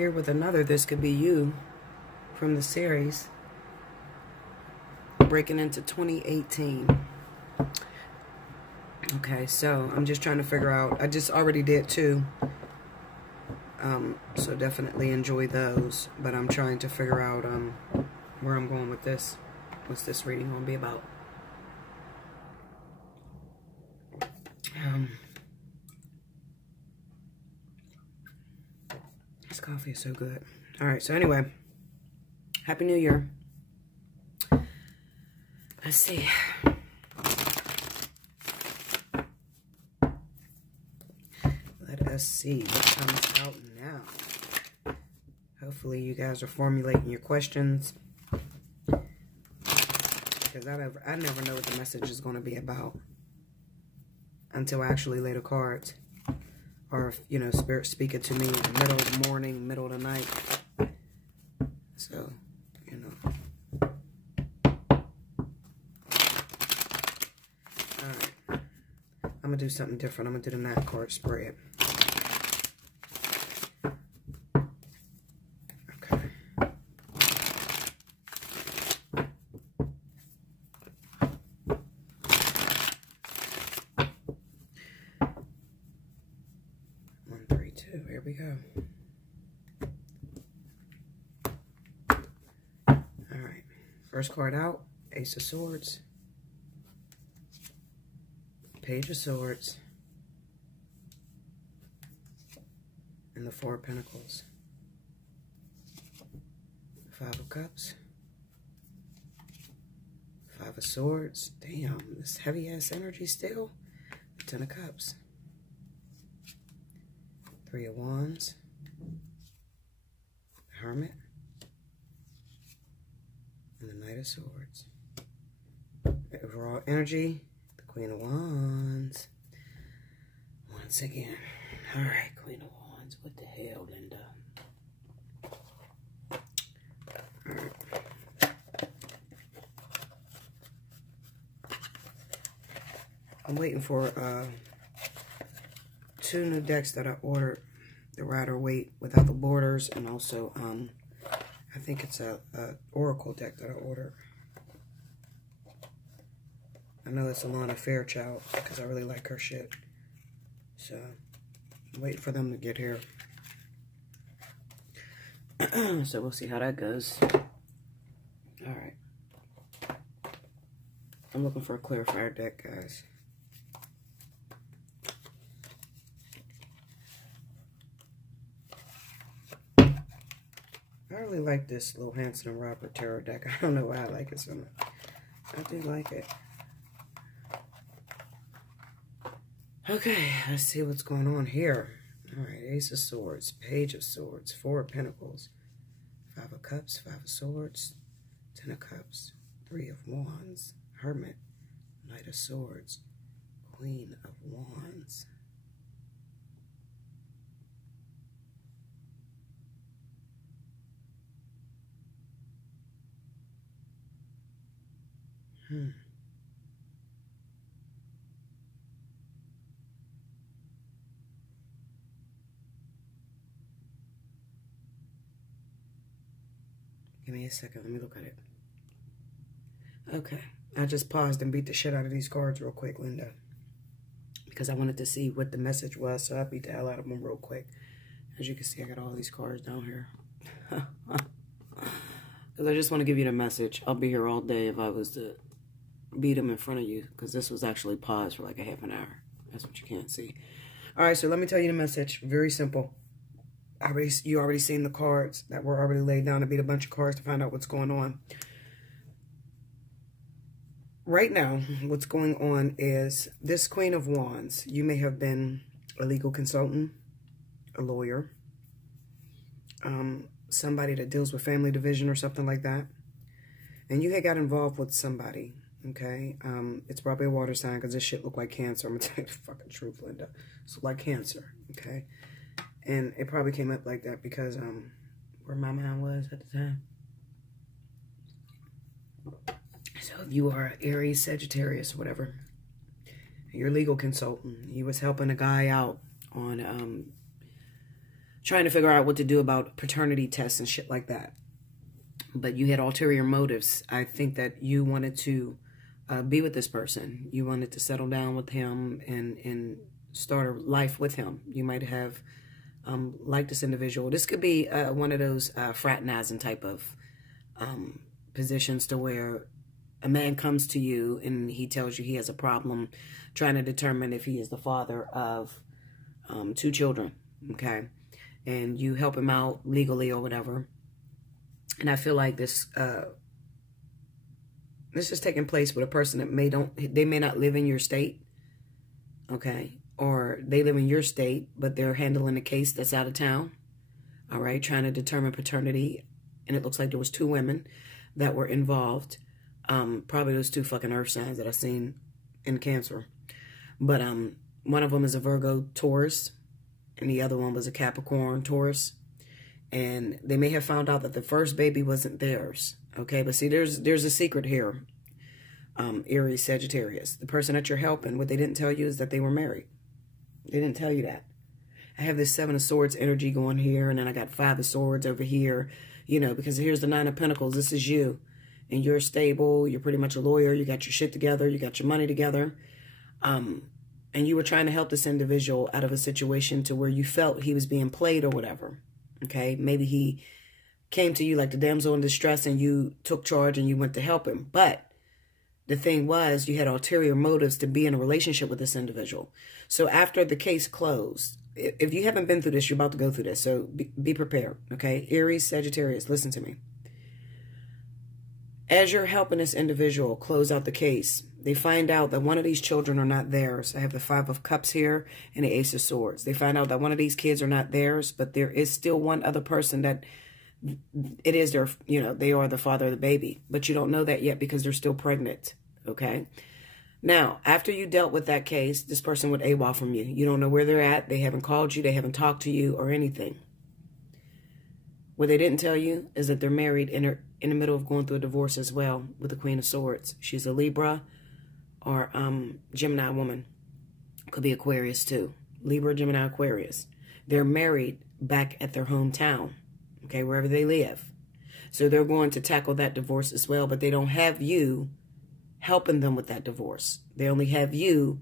Here with another, this could be you from the series. Breaking into 2018. Okay, so I'm just trying to figure out. I just already did two. So definitely enjoy those. But I'm trying to figure out where I'm going with this. What's this reading going to be about? This coffee is so good. Alright, so anyway. Happy New Year. Let's see. Let us see what comes out now. Hopefully you guys are formulating your questions. Because I never know what the message is going to be about until I actually lay the cards. Or, you know, Spirit speaking to me in the middle of the morning, middle of the night. So, you know. Alright. I'm going to do something different. I'm going to do the Nat card spread. Okay. Here we go. Alright. First card out. Ace of Swords. Page of Swords. And the Four of Pentacles. Five of Cups. Five of Swords. Damn, this heavy ass energy still. Ten of Cups. Three of Wands, Hermit, and the Knight of Swords. Overall energy, the Queen of Wands. Once again. Alright, Queen of Wands. What the hell, Linda? Alright. I'm waiting for two new decks that I ordered, the Rider-Waite without the borders, and also I think it's a Oracle deck that I ordered. I know it's Alana Fairchild because I really like her shit, so I'm waiting for them to get here. So we'll see how that goes. All right, I'm looking for a clarifier deck, guys. I really like this little Hanson and Robert tarot deck. I don't know why I like it so much. I do like it. Okay, let's see what's going on here. Alright, Ace of Swords, Page of Swords, Four of Pentacles, Five of Cups, Five of Swords, Ten of Cups, Three of Wands, Hermit, Knight of Swords, Queen of Wands. Give me a second. Let me look at it. Okay. I just paused and beat the shit out of these cards real quick, Linda. Because I wanted to see what the message was, so I beat the hell out of them real quick. As you can see, I got all these cards down here. Because I just want to give you the message. I'll be here all day if I was to beat them in front of you, because this was actually paused for like a half an hour. That's what you can't see. All right, so let me tell you the message. Very simple. You already seen the cards that were already laid down. I beat a bunch of cards to find out what's going on. Right now, what's going on is this Queen of Wands. You may have been a legal consultant, a lawyer, somebody that deals with family division or something like that. And you had got involved with somebody. Okay, it's probably a water sign because this shit look like Cancer. I'm gonna tell you the fucking truth, Linda. It's like Cancer, okay? And it probably came up like that because where my mind was at the time. So if you are Aries, Sagittarius, whatever, you're a legal consultant. You was helping a guy out on trying to figure out what to do about paternity tests and shit like that. But you had ulterior motives. I think that you wanted to be with this person. You wanted to settle down with him and start a life with him. You might have liked this individual. This could be one of those fraternizing type of positions, to where a man comes to you and he tells you he has a problem, trying to determine if he is the father of 2 children, okay? And you help him out legally or whatever. And I feel like this is taking place with a person that they may not live in your state, okay? Or they live in your state, but they're handling a case that's out of town, all right? Trying to determine paternity. And it looks like there was 2 women that were involved. Probably those 2 fucking earth signs that I've seen in Cancer. But one of them is a Virgo Taurus, and the other one was a Capricorn Taurus. And they may have found out that the first baby wasn't theirs. Okay, but see, there's a secret here. Aries, Sagittarius. The person that you're helping, what they didn't tell you is that they were married. They didn't tell you that. I have this 7 of Swords energy going here, and then I got 5 of Swords over here. You know, because here's the 9 of Pentacles. This is you. And you're stable. You're pretty much a lawyer. You got your shit together. You got your money together. And you were trying to help this individual out of a situation to where you felt he was being played or whatever. Okay? Maybe he came to you like the damsel in distress and you took charge and you went to help him. But the thing was, you had ulterior motives to be in a relationship with this individual. So after the case closed, if you haven't been through this, you're about to go through this. So be prepared, okay? Aries, Sagittarius, listen to me. As you're helping this individual close out the case, they find out that one of these children are not theirs. I have the 5 of Cups here and the Ace of Swords. They find out that one of these kids are not theirs, but there is still one other person that it is their, you know, they are the father of the baby. But you don't know that yet because they're still pregnant, okay? Now, after you dealt with that case, this person would AWOL from you. You don't know where they're at. They haven't called you. They haven't talked to you or anything. What they didn't tell you is that they're married and are in the middle of going through a divorce as well with the Queen of Swords. She's a Libra or Gemini woman. Could be Aquarius too. Libra, Gemini, Aquarius. They're married back at their hometown, okay, wherever they live. So they're going to tackle that divorce as well, but they don't have you helping them with that divorce. They only have you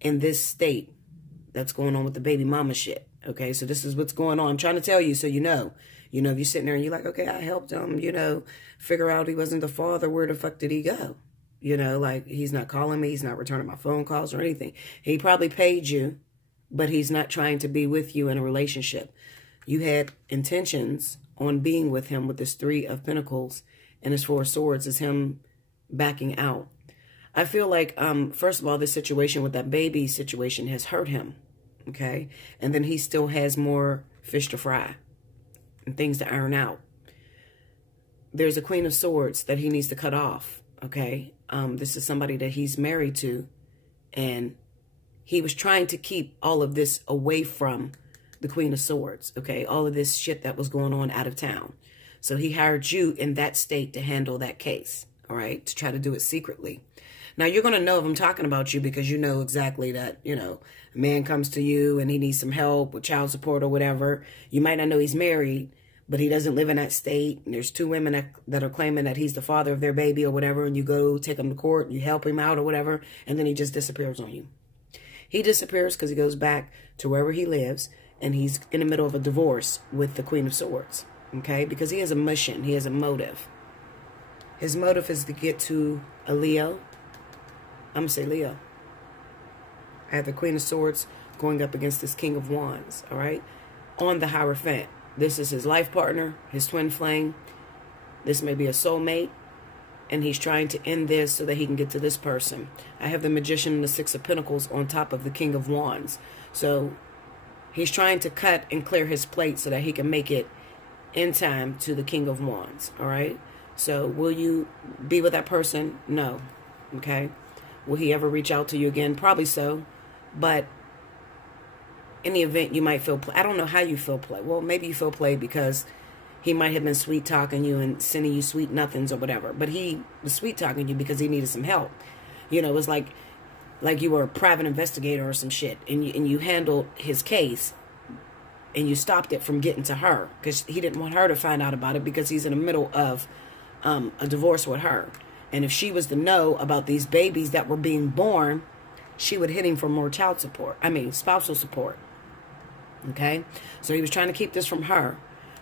in this state that's going on with the baby mama shit, okay? So this is what's going on. I'm trying to tell you so you know. You know, if you're sitting there and you're like, okay, I helped him, you know, figure out he wasn't the father. Where the fuck did he go? You know, like, he's not calling me. He's not returning my phone calls or anything. He probably paid you, but he's not trying to be with you in a relationship. You had intentions on being with him with this 3 of Pentacles, and his 4 of Swords is him backing out. I feel like, first of all, this situation with that baby situation has hurt him, okay? And then he still has more fish to fry and things to iron out. There's a Queen of Swords that he needs to cut off, okay? This is somebody that he's married to, and he was trying to keep all of this away from the Queen of Swords, okay? All of this shit that was going on out of town. So he hired you in that state to handle that case, all right? To try to do it secretly. Now, you're going to know if I'm talking about you because you know exactly that, you know, a man comes to you and he needs some help with child support or whatever. You might not know he's married, but he doesn't live in that state. And there's 2 women that are claiming that he's the father of their baby or whatever. And you go take him to court, you help him out or whatever. And then he just disappears on you. He disappears because he goes back to wherever he lives. And he's in the middle of a divorce with the Queen of Swords. Okay? Because he has a mission. He has a motive. His motive is to get to a Leo. I'm going to say Leo. I have the Queen of Swords going up against this King of Wands. All right? On the Hierophant. This is his life partner, his twin flame. This may be a soulmate. And he's trying to end this so that he can get to this person. I have the Magician and the 6 of Pentacles on top of the King of Wands. So he's trying to cut and clear his plate so that he can make it in time to the King of Wands. All right? So will you be with that person? No. Okay? Will he ever reach out to you again? Probably so. But in the event, you might feel play. I don't know how you feel play. Well, maybe you feel played because he might have been sweet-talking you and sending you sweet nothings or whatever. But he was sweet-talking you because he needed some help. You know, it was like you were a private investigator or some shit. And you handled his case and you stopped it from getting to her, because he didn't want her to find out about it, because he's in the middle of a divorce with her. And if she was to know about these babies that were being born, she would hit him for more child support. I mean, spousal support. Okay? So he was trying to keep this from her.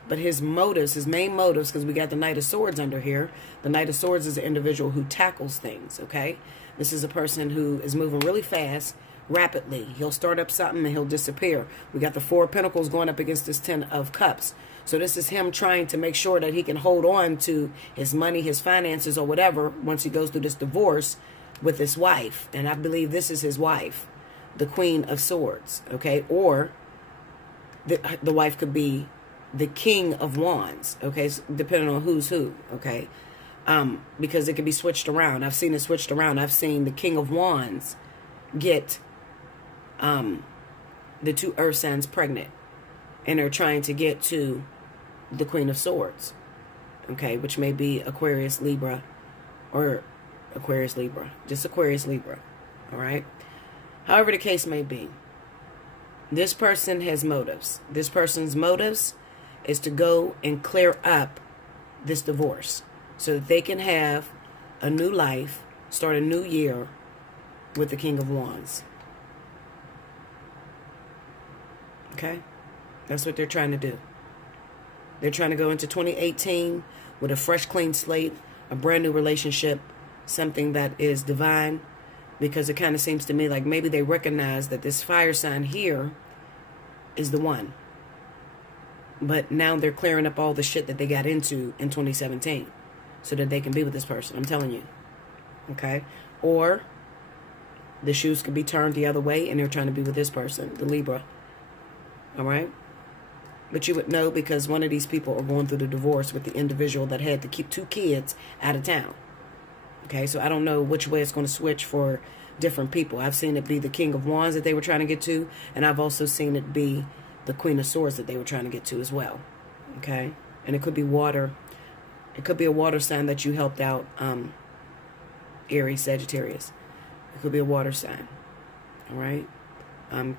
But his motives, his main motives, because we got the Knight of Swords under here. The Knight of Swords is an individual who tackles things, okay? This is a person who is moving really fast, rapidly. He'll start up something and he'll disappear. We got the Four of Pentacles going up against this Ten of Cups. So this is him trying to make sure that he can hold on to his money, his finances, or whatever, once he goes through this divorce with his wife. And I believe this is his wife, the Queen of Swords, okay? Or the wife could be the King of Wands, okay, depending on who's who, okay, because it could be switched around. I've seen it switched around. I've seen the King of Wands get the two earth signs pregnant, and they're trying to get to the Queen of Swords, okay, which may be Aquarius, Libra, or Aquarius, Libra, just Aquarius, Libra, all right? However the case may be, this person has motives. This person's motives is to go and clear up this divorce so that they can have a new life, start a new year with the King of Wands. Okay? That's what they're trying to do. They're trying to go into 2018 with a fresh, clean slate, a brand new relationship, something that is divine, because it kind of seems to me like maybe they recognize that this fire sign here is the one. But now they're clearing up all the shit that they got into in 2017 so that they can be with this person. I'm telling you. Okay? Or the shoes could be turned the other way and they're trying to be with this person, the Libra. All right? But you would know because one of these people are going through the divorce with the individual that had to keep 2 kids out of town. Okay? So I don't know which way it's going to switch for different people. I've seen it be the King of Wands that they were trying to get to, and I've also seen it be the Queen of Swords that they were trying to get to as well. Okay? And it could be water. It could be a water sign that you helped out, Aries, Sagittarius. It could be a water sign. All right?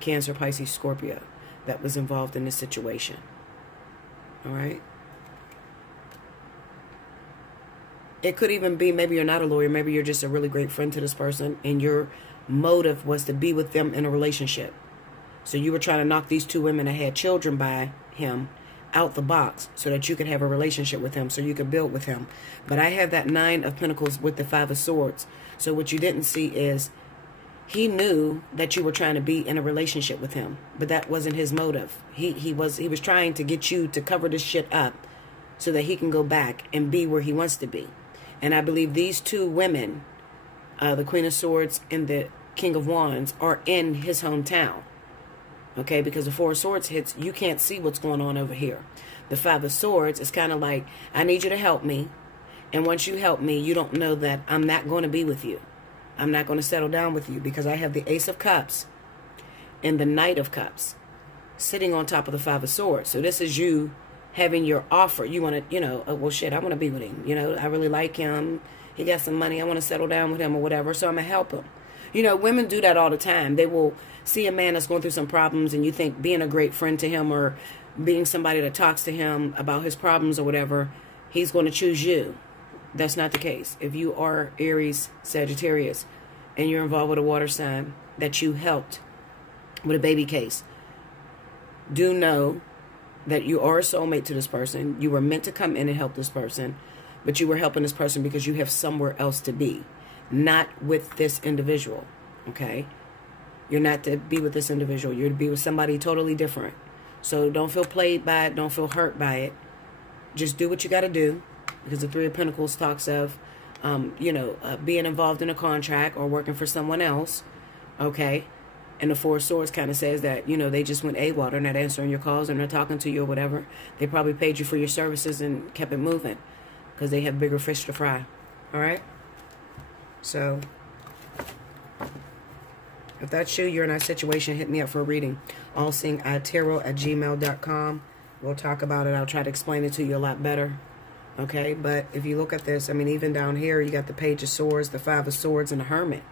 Cancer, Pisces, Scorpio that was involved in this situation. All right? It could even be maybe you're not a lawyer. Maybe you're just a really great friend to this person, and your motive was to be with them in a relationship. So you were trying to knock these 2 women that had children by him out the box so that you could have a relationship with him, so you could build with him. But I have that 9 of Pentacles with the 5 of Swords. So what you didn't see is he knew that you were trying to be in a relationship with him, but that wasn't his motive. He was trying to get you to cover this shit up so that he can go back and be where he wants to be. And I believe these 2 women, the Queen of Swords and the King of Wands, are in his hometown. Okay, because the 4 of Swords hits, you can't see what's going on over here. The 5 of Swords is kind of like, I need you to help me. And once you help me, you don't know that I'm not going to be with you. I'm not going to settle down with you, because I have the Ace of Cups and the Knight of Cups sitting on top of the 5 of Swords. So this is you having your offer. You want to, you know, oh, well, shit, I want to be with him. You know, I really like him. He got some money. I want to settle down with him or whatever. So I'm going to help him. You know, women do that all the time. They will see a man that's going through some problems, and you think being a great friend to him or being somebody that talks to him about his problems or whatever, he's going to choose you. That's not the case. If you are Aries, Sagittarius, and you're involved with a water sign that you helped with a baby case, do know that you are a soulmate to this person. You were meant to come in and help this person, but you were helping this person because you have somewhere else to be, not with this individual, okay? You're not to be with this individual. You're to be with somebody totally different. So don't feel played by it. Don't feel hurt by it. Just do what you got to do, because the 3 of Pentacles talks of, being involved in a contract or working for someone else, okay? And the 4 of Swords kind of says that, you know, they just went AWOL. They're not answering your calls and they're talking to you or whatever. They probably paid you for your services and kept it moving because they have bigger fish to fry. All right? So, if that's you, you're in that situation, hit me up for a reading. Allseeingeyetarot@gmail.com. We'll talk about it. I'll try to explain it to you a lot better. Okay? But if you look at this, I mean, even down here, you got the Page of Swords, the 5 of Swords, and the Hermit.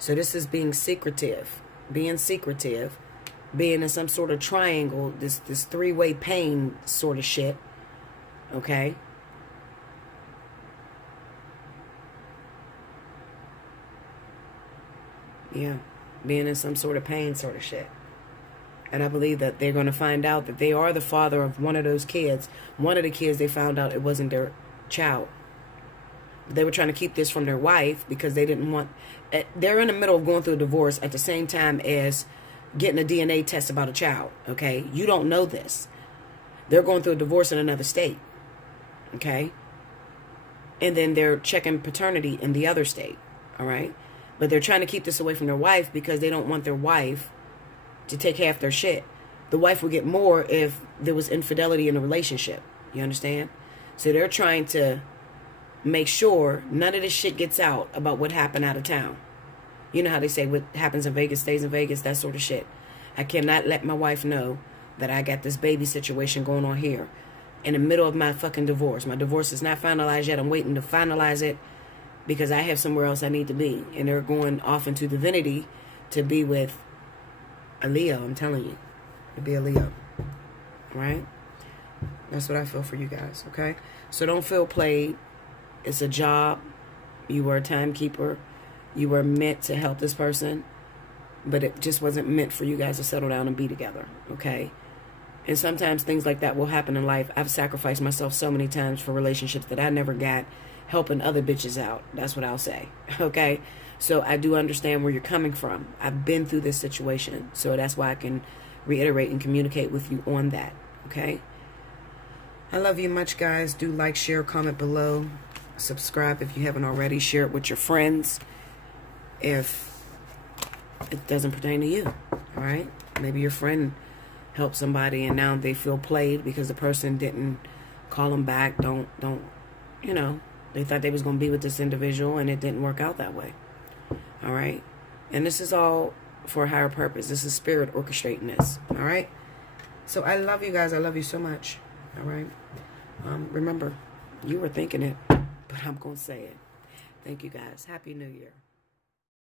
So this is being secretive. Being secretive being in some sort of triangle, this three-way pain sort of shit, okay? Yeah, being in some sort of pain sort of shit. And I believe that they're going to find out that they are the father of one of those kids. One of the kids, they found out it wasn't their child. They were trying to keep this from their wife because they didn't want... They're in the middle of going through a divorce at the same time as getting a DNA test about a child, okay? You don't know this. They're going through a divorce in another state, okay? And then they're checking paternity in the other state, all right? But they're trying to keep this away from their wife because they don't want their wife to take half their shit. The wife would get more if there was infidelity in the relationship. You understand? So they're trying to make sure none of this shit gets out about what happened out of town. You know how they say what happens in Vegas stays in Vegas, that sort of shit. I cannot let my wife know that I got this baby situation going on here in the middle of my fucking divorce. My divorce is not finalized yet. I'm waiting to finalize it because I have somewhere else I need to be. And they're going off into divinity to be with a Leo, I'm telling you. To be a Leo. Right? That's what I feel for you guys, okay? So don't feel played. It's a job. You were a timekeeper. You were meant to help this person. But it just wasn't meant for you guys to settle down and be together, okay? And sometimes things like that will happen in life. I've sacrificed myself so many times for relationships that I never got, helping other bitches out. That's what I'll say, okay? So I do understand where you're coming from. I've been through this situation. So that's why I can reiterate and communicate with you on that, okay? I love you much, guys. Do like, share, comment below. Subscribe if you haven't already. Share it with your friends if it doesn't pertain to you, all right? Maybe your friend helped somebody and now they feel played because the person didn't call them back. Don't, you know, they thought they was going to be with this individual and it didn't work out that way, all right? And this is all for a higher purpose. This is spirit orchestrating this, all right? So I love you guys. I love you so much, all right? Remember, you were thinking it, but I'm going to say it. Thank you, guys. Happy New Year.